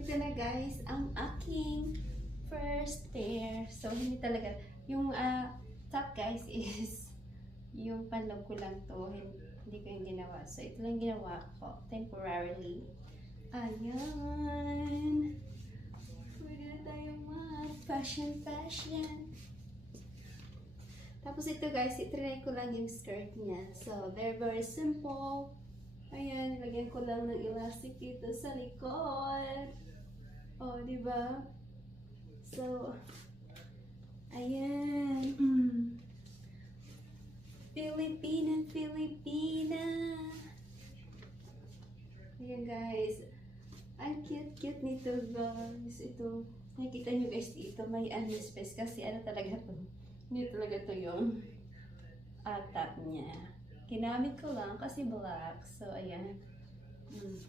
Ito na guys, ang aking first pair. So, hindi talaga. Yung top guys is yung panlog ko lang to. Hindi ko yung ginawa. So, ito lang ginawa ko temporarily. Ayan. Pwede na tayo fashion. Tapos ito guys, itry ko lang yung skirt niya. So, very simple. Ayan, nilagyan ko lang ng elastic dito sa likod. Oh, di ba? So, ayan. Filipina. Ayan guys. Ang cute nito guys. Ito, nakikita nyo guys dito, may space kasi ano talaga to. Hindi talaga to yung top niya. Ginamit ko lang kasi black. So, ayan.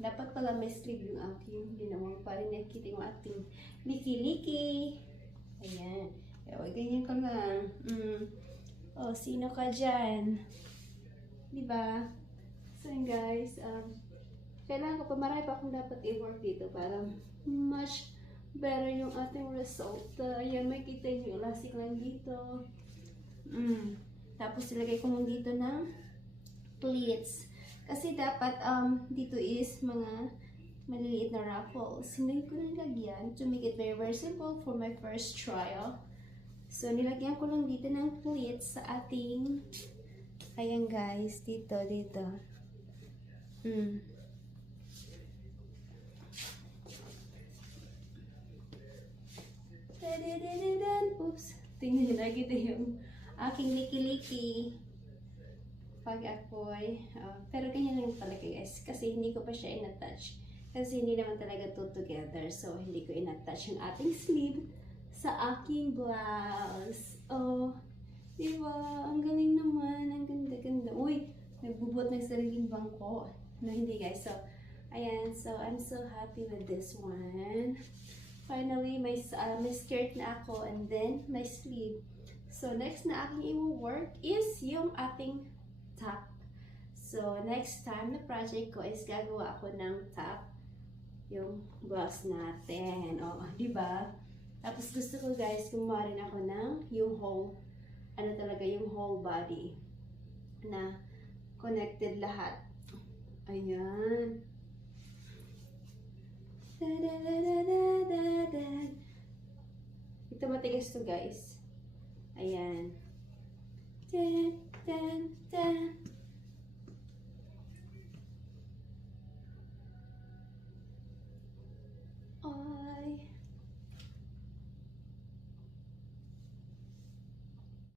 Dapat pala may sleeve yung aking ginawa pa rin nakikita yung ating liki-liki. Ayan. Kaya ganyan ka lang. Oh, sino ka dyan? Diba? So, yun guys. Kailangan ko pa, marami pa akong dapat i-work dito para much better yung ating result. Ayan, may kita yung elastic lang dito. Tapos, ilagay ko lang dito ng pleats. Kasi dapat dito is mga maliliit na ruffles. Hindi ko nilagyan to make it very simple for my first trial. So, nilagyan ko lang dito ng pleats sa ating, ayan guys, dito. Oops, tingnan nyo, nakikita yung aking liki-liki. Pag ako'y, pero ganyan lang talaga guys, kasi hindi ko pa siya in-attach. Kasi hindi naman talaga to together, so hindi ko in-attach yung ating sleeve sa aking blouse. Oh, diba? Ang galing naman, ang ganda-ganda. Uy, nagbubot ng sariling bangko. No, hindi guys. So, ayan, so I'm so happy with this one. Finally, may skirt na ako and then my sleeve. So, next na aking i-work is yung ating top. So, next time na project ko is gagawa ako ng top. Yung blouse natin. O, diba? Tapos gusto ko guys, gumawa rin ako ng yung whole, ano talaga yung whole body na connected lahat. Ayan. Da, da, da, da, da, da, da. Ito matigas to guys. Ayan. Tan, tan, tan.